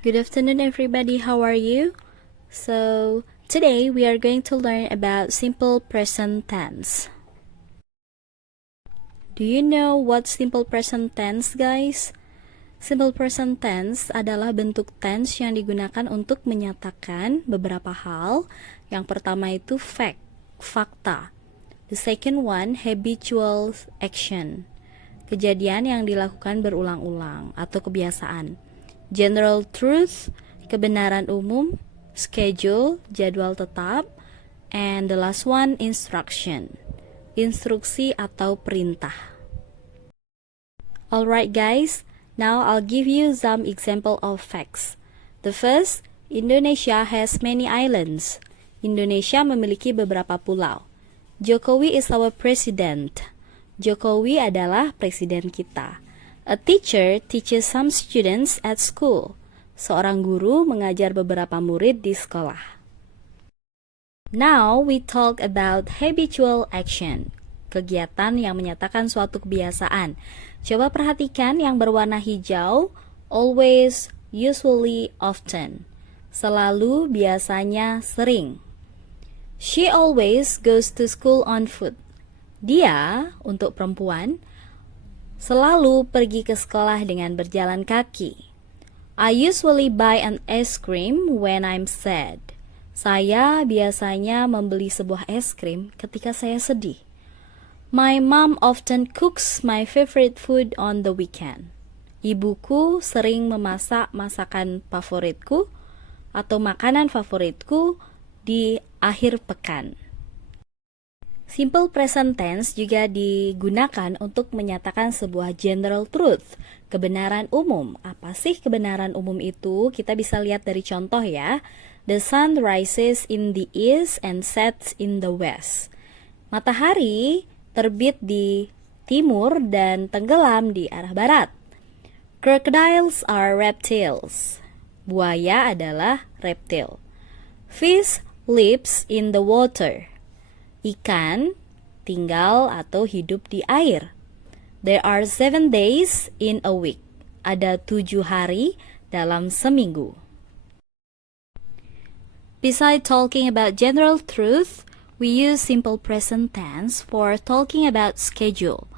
Good afternoon, everybody. How are you? So, today we are going to learn about simple present tense. Do you know what simple present tense, guys? Simple present tense adalah bentuk tense yang digunakan untuk menyatakan beberapa hal. Yang pertama itu fact, fakta. The second one, habitual action, kejadian yang dilakukan berulang-ulang atau kebiasaan. General truth, kebenaran umum. Schedule, jadwal tetap. And the last one, instruction, instruksi atau perintah. Alright guys, now I'll give you some example of facts. The first, Indonesia has many islands. Indonesia memiliki beberapa pulau. Jokowi is our president. Jokowi adalah presiden kita. A teacher teaches some students at school. Seorang guru mengajar beberapa murid di sekolah. Now we talk about habitual action, kegiatan yang menyatakan suatu kebiasaan. Coba perhatikan yang berwarna hijau, always, usually, often. Selalu, biasanya, sering. She always goes to school on foot. Dia, untuk perempuan, selalu pergi ke sekolah dengan berjalan kaki. I usually buy an ice cream when I'm sad. Saya biasanya membeli sebuah es krim ketika saya sedih. My mom often cooks my favorite food on the weekend. Ibuku sering memasak masakan favoritku atau makanan favoritku di akhir pekan. Simple present tense juga digunakan untuk menyatakan sebuah general truth, kebenaran umum. Apa sih kebenaran umum itu? Kita bisa lihat dari contoh ya. The sun rises in the east and sets in the west. Matahari terbit di timur dan tenggelam di arah barat. Crocodiles are reptiles. Buaya adalah reptil. Fish lives in the water. Ikan tinggal atau hidup di air. There are 7 days in a week. Ada 7 hari dalam seminggu. Besides talking about general truth, we use simple present tense for talking about schedule.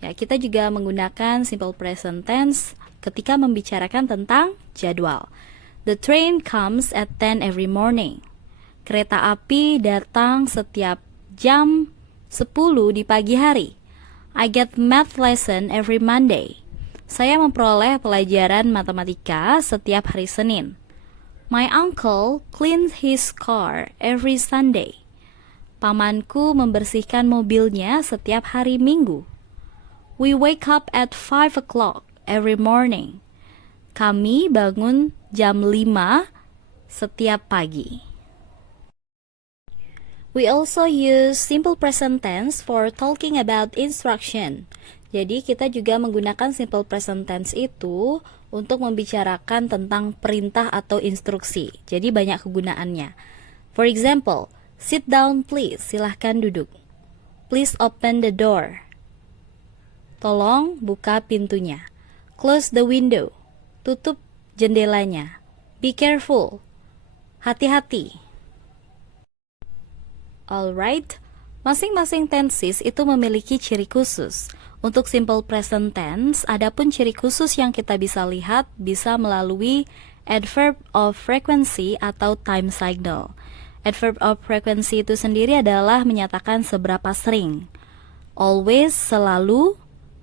Ya, kita juga menggunakan simple present tense ketika membicarakan tentang jadwal. The train comes at 10 every morning. Kereta api datang setiap jam 10 di pagi hari. I get math lesson every Monday. Saya memperoleh pelajaran matematika setiap hari Senin. My uncle cleans his car every Sunday. Pamanku membersihkan mobilnya setiap hari Minggu. We wake up at 5 o'clock every morning. Kami bangun jam 5 setiap pagi. We also use simple present tense for talking about instruction. Jadi kita juga menggunakan simple present tense itu untuk membicarakan tentang perintah atau instruksi. Jadi banyak kegunaannya. For example, sit down please, silahkan duduk. Please open the door. Tolong buka pintunya. Close the window. Tutup jendelanya. Be careful. Hati-hati. Alright, masing-masing tenses itu memiliki ciri khusus. Untuk simple present tense, ada pun ciri khusus yang kita bisa lihat bisa melalui adverb of frequency atau time signal. Adverb of frequency itu sendiri adalah menyatakan seberapa sering. Always, selalu.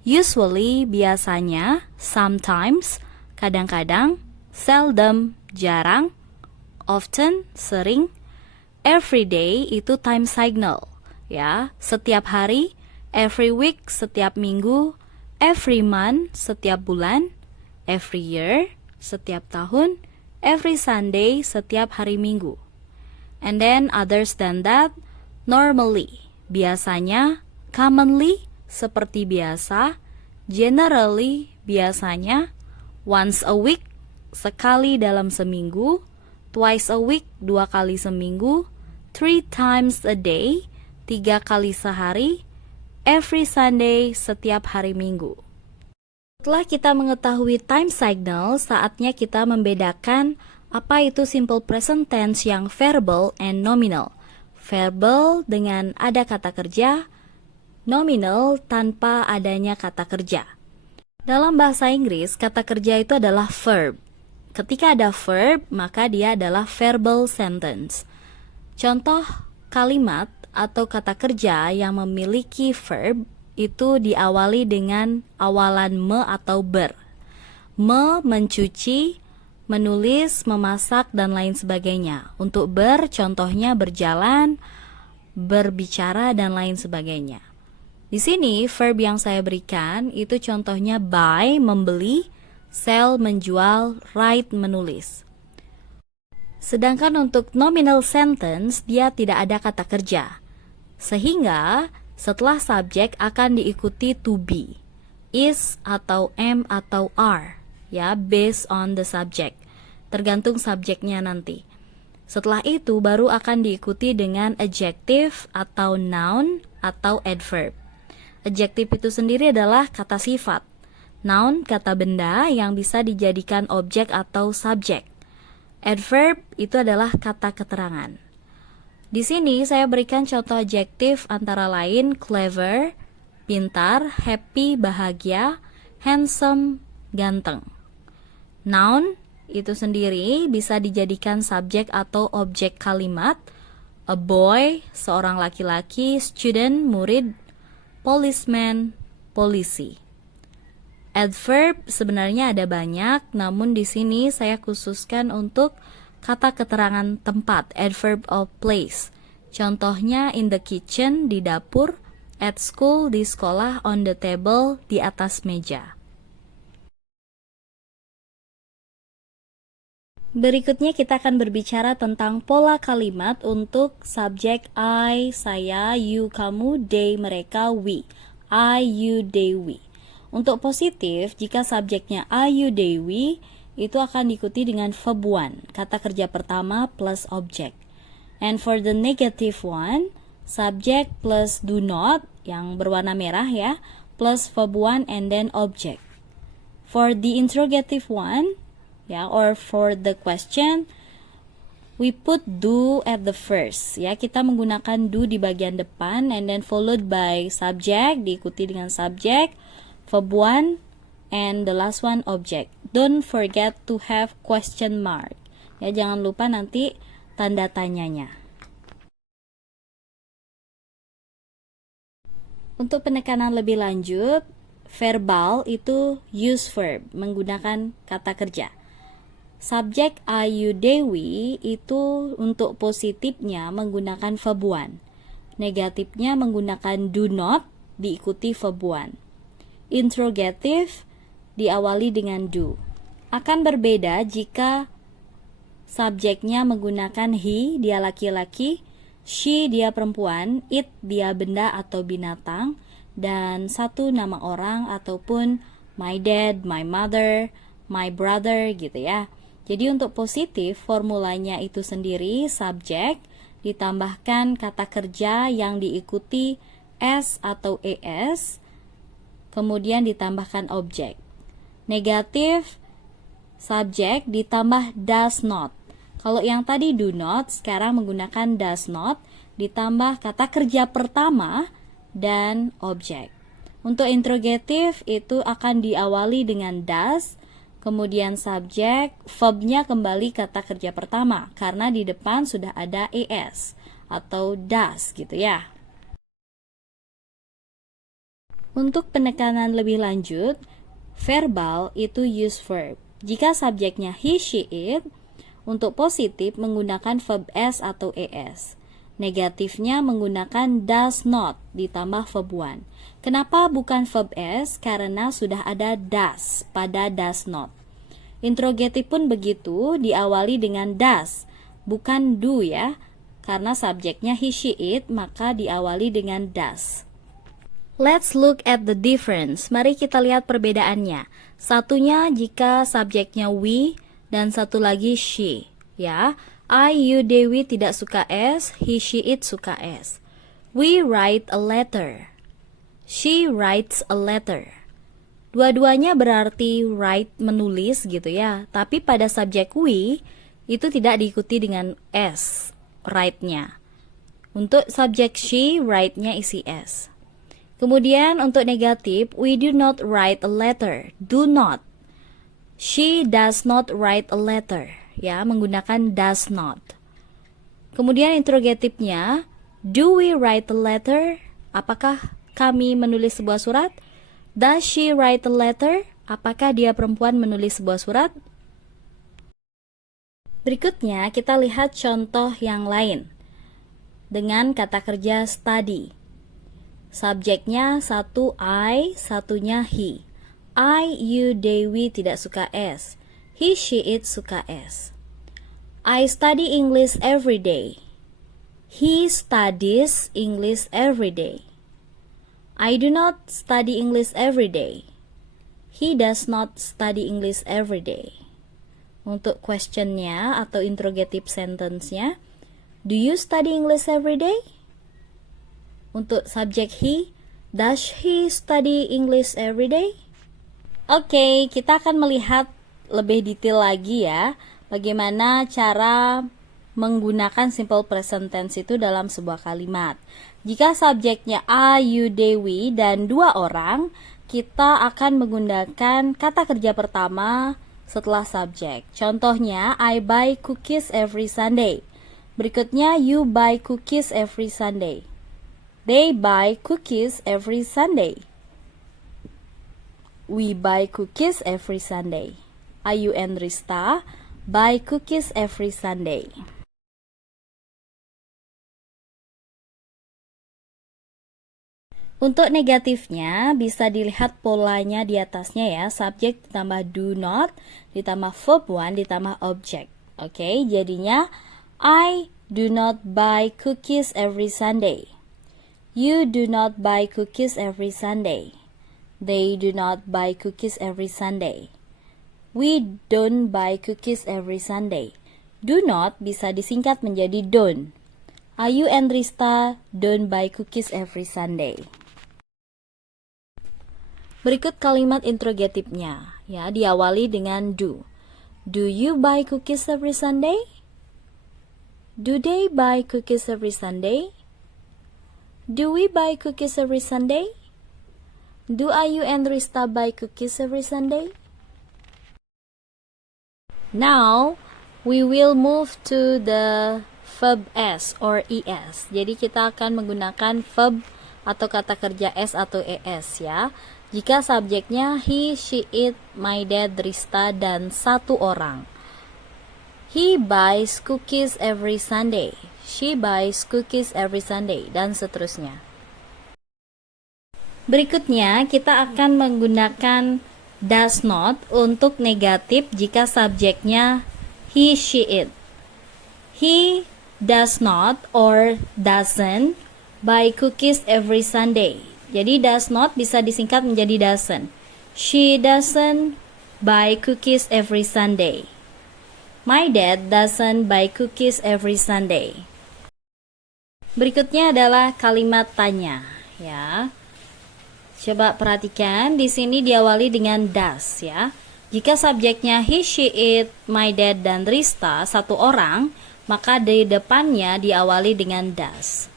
Usually, biasanya. Sometimes, kadang-kadang. Seldom, jarang. Often, sering. Every day itu time signal, ya, setiap hari. Every week, setiap minggu. Every month, setiap bulan. Every year, setiap tahun. Every Sunday, setiap hari Minggu. And then others than that, normally, biasanya. Commonly, seperti biasa. Generally, biasanya. Once a week, sekali dalam seminggu. Twice a week, 2 kali seminggu. 3 times a day, 3 kali sehari. Every Sunday, setiap hari Minggu. Setelah kita mengetahui time signal, saatnya kita membedakan apa itu simple present tense yang verbal and nominal. Verbal dengan ada kata kerja, nominal tanpa adanya kata kerja. Dalam bahasa Inggris, kata kerja itu adalah verb. Ketika ada verb, maka dia adalah verbal sentence. Contoh kalimat atau kata kerja yang memiliki verb itu diawali dengan awalan me atau ber. Mencuci, menulis, memasak, dan lain sebagainya. Untuk ber, contohnya berjalan, berbicara, dan lain sebagainya. Di sini, verb yang saya berikan itu contohnya buy, membeli, sell, menjual, write, menulis. Sedangkan untuk nominal sentence, dia tidak ada kata kerja. Sehingga setelah subjek akan diikuti to be, is atau am atau are, ya, based on the subject. Tergantung subjeknya nanti. Setelah itu baru akan diikuti dengan adjective atau noun atau adverb. Adjective itu sendiri adalah kata sifat. Noun kata benda yang bisa dijadikan objek atau subjek. Adverb itu adalah kata keterangan. Di sini saya berikan contoh adjektif antara lain clever, pintar, happy, bahagia, handsome, ganteng. Noun itu sendiri bisa dijadikan subjek atau objek kalimat. A boy, seorang laki-laki, student, murid, policeman, polisi. Adverb sebenarnya ada banyak, namun di sini saya khususkan untuk kata keterangan tempat, adverb of place. Contohnya in the kitchen, di dapur, at school, di sekolah, on the table, di atas meja. Berikutnya kita akan berbicara tentang pola kalimat untuk subjek I, saya, you, kamu, they, mereka, we. I, you, they, we. Untuk positif, jika subjeknya I, you, they, we, itu akan diikuti dengan verb one, kata kerja pertama plus objek. And for the negative one, subject plus do not, yang berwarna merah ya, plus verb one and then object. For the interrogative one, ya, or for the question, we put do at the first, ya, kita menggunakan do di bagian depan and then followed by subject, diikuti dengan subject, verb one, and the last one object. Don't forget to have question mark. Ya, jangan lupa nanti tanda tanyanya. Untuk penekanan lebih lanjut, verbal itu use verb, menggunakan kata kerja. Subjek I, you, they, we itu untuk positifnya menggunakan verb one. Negatifnya menggunakan do not, diikuti verb one. Interrogative diawali dengan do. Akan berbeda jika subjeknya menggunakan he, dia laki-laki, she, dia perempuan, it, dia benda atau binatang, dan satu nama orang ataupun my dad, my mother, my brother gitu ya. Jadi untuk positif formulanya itu sendiri subjek ditambahkan kata kerja yang diikuti s atau es, kemudian ditambahkan objek. Negatif, subjek ditambah does not. Kalau yang tadi do not, sekarang menggunakan does not, ditambah kata kerja pertama dan objek. Untuk interrogatif itu akan diawali dengan does, kemudian subjek, verbnya kembali kata kerja pertama, karena di depan sudah ada es atau does gitu ya. Untuk penekanan lebih lanjut, verbal itu use verb. Jika subjeknya he, she, it, untuk positif menggunakan verb s atau es. Negatifnya menggunakan does not ditambah verb one. Kenapa bukan verb s? Karena sudah ada does pada does not. Interrogatif pun begitu, diawali dengan does, bukan do ya. Karena subjeknya he, she, it, maka diawali dengan does. Let's look at the difference. Mari kita lihat perbedaannya. Satunya jika subjeknya we dan satu lagi she, ya. I, you, they, we tidak suka s, he, she, it suka s. We write a letter. She writes a letter. Dua-duanya berarti write, menulis gitu ya. Tapi pada subjek we itu tidak diikuti dengan s, write-nya. Untuk subjek she, write-nya isi s. Kemudian untuk negatif, we do not write a letter. Do not. She does not write a letter. Ya, menggunakan does not. Kemudian interrogatifnya, do we write a letter? Apakah kami menulis sebuah surat? Does she write a letter? Apakah dia perempuan menulis sebuah surat? Berikutnya kita lihat contoh yang lain dengan kata kerja study. Subjeknya satu I, satunya he. I, you, Dewi tidak suka S. He, she, it suka S. I study English every day. He studies English every day. I do not study English every day. He does not study English every day. Untuk questionnya atau interrogative sentence-nya, do you study English every day? Untuk subjek he, does he study English every day? Oke, kita akan melihat lebih detail lagi ya, bagaimana cara menggunakan simple present tense itu dalam sebuah kalimat. Jika subjeknya I, you, Dewi, dan dua orang, kita akan menggunakan kata kerja pertama setelah subjek. Contohnya, I buy cookies every Sunday. Berikutnya, you buy cookies every Sunday. They buy cookies every Sunday. We buy cookies every Sunday. Ayu and Rista buy cookies every Sunday. Untuk negatifnya bisa dilihat polanya di atasnya ya. Subjek ditambah do not, ditambah verb one, ditambah object. Oke, jadinya I do not buy cookies every Sunday. You do not buy cookies every Sunday. They do not buy cookies every Sunday. We don't buy cookies every Sunday. Do not bisa disingkat menjadi don't. Ayu and Rista don't buy cookies every Sunday. Berikut kalimat interrogatifnya, ya, diawali dengan do. Do you buy cookies every Sunday? Do they buy cookies every Sunday? Do we buy cookies every Sunday? Do Ayu and Rista buy cookies every Sunday? Now, we will move to the verb S or ES. Jadi kita akan menggunakan verb atau kata kerja S atau ES ya. Jika subjeknya he, she, it, my dad, Rista, dan satu orang. He buys cookies every Sunday. She buys cookies every Sunday, dan seterusnya. Berikutnya, kita akan menggunakan does not untuk negatif jika subjeknya he, she, it. He does not or doesn't buy cookies every Sunday. Jadi does not bisa disingkat menjadi doesn't. She doesn't buy cookies every Sunday. My dad doesn't buy cookies every Sunday. Berikutnya adalah kalimat tanya, ya. Coba perhatikan, di sini diawali dengan does, ya. Jika subjeknya he, she, it, my dad, dan Rista, satu orang, maka di depannya diawali dengan does.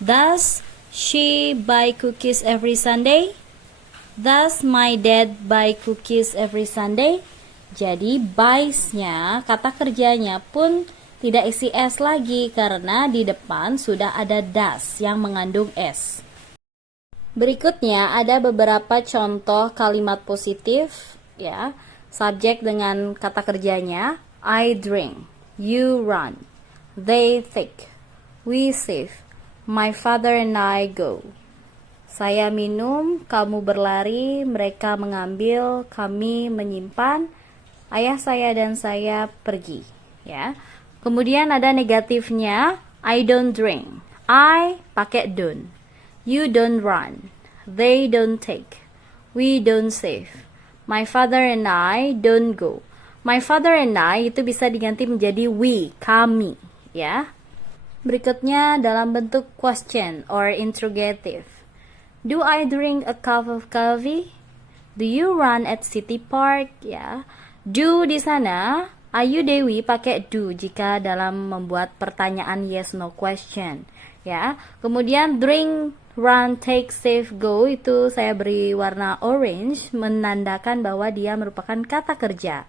Does she buy cookies every Sunday? Does my dad buy cookies every Sunday? Jadi buys-nya, kata kerjanya pun tidak isi S lagi karena di depan sudah ada does yang mengandung S. Berikutnya ada beberapa contoh kalimat positif ya. Subjek dengan kata kerjanya I drink, you run, they take, we save, my father and I go. Saya minum, kamu berlari, mereka mengambil, kami menyimpan, ayah saya dan saya pergi, ya. Kemudian ada negatifnya, I don't drink. I pakai don't. You don't run. They don't take. We don't save. My father and I don't go. My father and I itu bisa diganti menjadi we, kami, ya. Berikutnya dalam bentuk question or interrogative. Do I drink a cup of coffee? Do you run at City Park? Ya. Do di sana, Ayu Dewi pakai do jika dalam membuat pertanyaan yes no question. Ya. Kemudian drink, run, take, save, go itu saya beri warna orange menandakan bahwa dia merupakan kata kerja.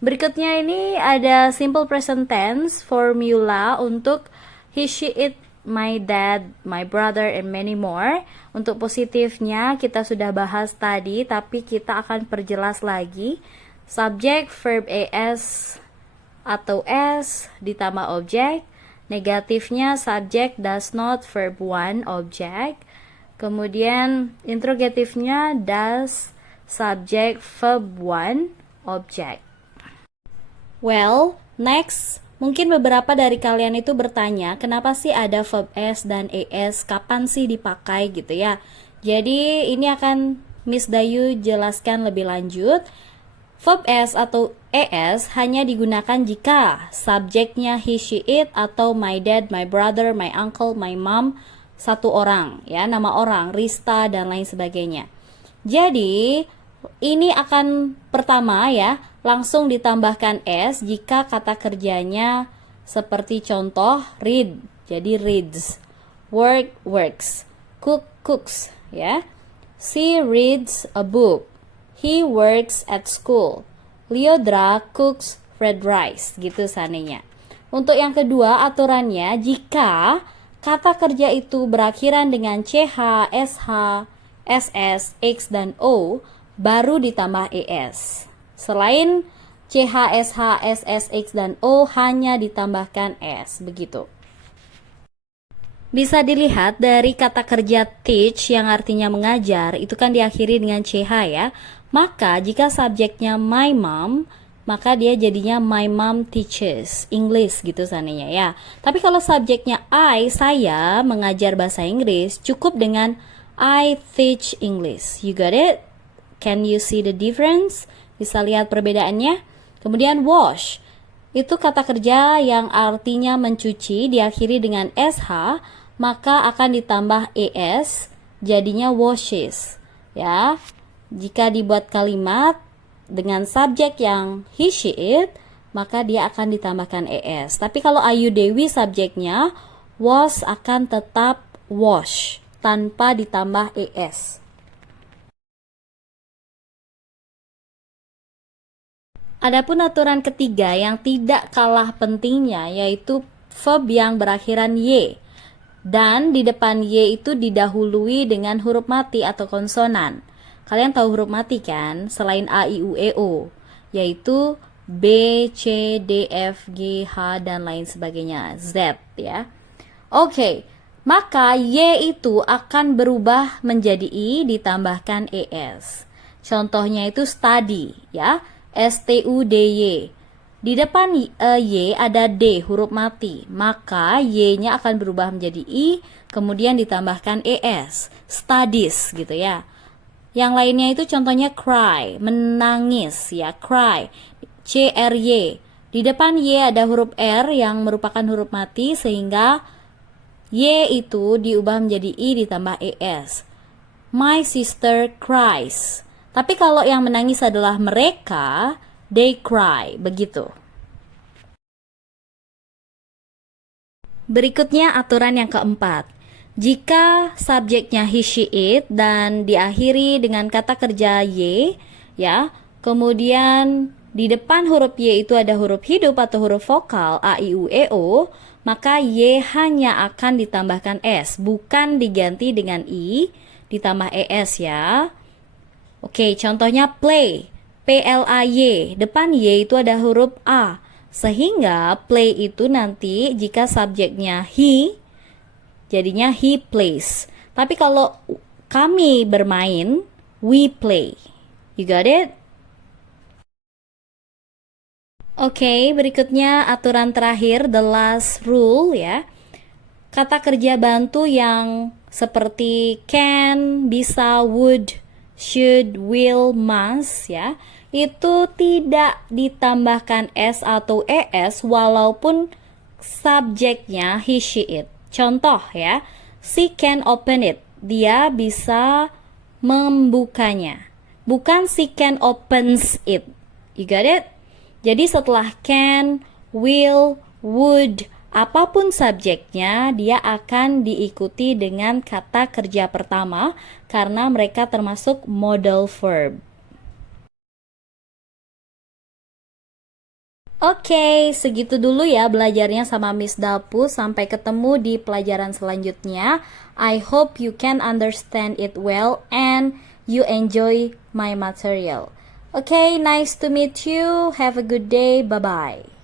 Berikutnya ini ada simple present tense formula untuk he, she, it, my dad, my brother, and many more. Untuk positifnya kita sudah bahas tadi, tapi kita akan perjelas lagi. Subject, verb es atau s ditambah objek. Negatifnya subject does not, verb one, object. Kemudian interrogatifnya does, subject, verb one, object. Well, next, mungkin beberapa dari kalian itu bertanya, kenapa sih ada verb s dan es, kapan sih dipakai gitu ya. Jadi ini akan Miss Dayu jelaskan lebih lanjut. Verb s atau es hanya digunakan jika subjeknya he, she, it atau my dad, my brother, my uncle, my mom, satu orang ya, nama orang, Rista dan lain sebagainya. Jadi ini akan pertama ya, langsung ditambahkan s jika kata kerjanya seperti contoh read, jadi reads, work, works, cook, cooks ya. She reads a book, he works at school, Lyodra cooks fried rice, gitu seandainya. Untuk yang kedua aturannya, jika kata kerja itu berakhiran dengan ch, sh, ss, x, dan o, baru ditambah es. Selain ch, sh, ss, x, dan o hanya ditambahkan s, begitu. Bisa dilihat dari kata kerja teach yang artinya mengajar, itu kan diakhiri dengan ch ya. Maka jika subjeknya my mom, maka dia jadinya my mom teaches English gitu seandainya ya. Tapi kalau subjeknya I, saya mengajar bahasa Inggris, cukup dengan I teach English. You got it? Can you see the difference? Bisa lihat perbedaannya. Kemudian wash, itu kata kerja yang artinya mencuci diakhiri dengan sh, maka akan ditambah es, jadinya washes. Ya, jika dibuat kalimat dengan subjek yang he, she, it, maka dia akan ditambahkan es. Tapi kalau Ayu Dewi subjeknya was akan tetap wash tanpa ditambah es. Adapun aturan ketiga yang tidak kalah pentingnya yaitu verb yang berakhiran y dan di depan y itu didahului dengan huruf mati atau konsonan. Kalian tahu huruf mati kan? Selain a, i, u, e, o, yaitu b, c, d, f, g, h dan lain sebagainya, z ya. Oke, maka y itu akan berubah menjadi i ditambahkan es. Contohnya itu study ya. S-T-U-D-Y. Di depan Y ada D, huruf mati. Maka Y-nya akan berubah menjadi I, kemudian ditambahkan ES. Studies gitu ya. Yang lainnya itu contohnya cry, menangis ya, cry. C-R-Y. Di depan Y ada huruf R yang merupakan huruf mati sehingga Y itu diubah menjadi I ditambah ES. My sister cries. Tapi kalau yang menangis adalah mereka, they cry, begitu. Berikutnya aturan yang keempat. Jika subjeknya he, she, it dan diakhiri dengan kata kerja y, ya, kemudian di depan huruf y itu ada huruf hidup atau huruf vokal a, i, u, e, o, maka y hanya akan ditambahkan s, bukan diganti dengan i ditambah es ya. Oke, contohnya play, P-L-A-Y, depan Y itu ada huruf A, sehingga play itu nanti jika subjeknya he, jadinya he plays. Tapi kalau kami bermain, we play. You got it? Oke, berikutnya aturan terakhir, the last rule ya. Kata kerja bantu yang seperti can, bisa, would, should, will, must ya, itu tidak ditambahkan s atau es walaupun subjeknya he, she, it. Contoh ya, she can open it, dia bisa membukanya. Bukan si can opens it. You got it? Jadi setelah can, will, would, apapun subjeknya, dia akan diikuti dengan kata kerja pertama karena mereka termasuk modal verb. Oke, segitu dulu ya belajarnya sama Miss Dapu. Sampai ketemu di pelajaran selanjutnya. I hope you can understand it well and you enjoy my material. Okay, nice to meet you. Have a good day. Bye-bye.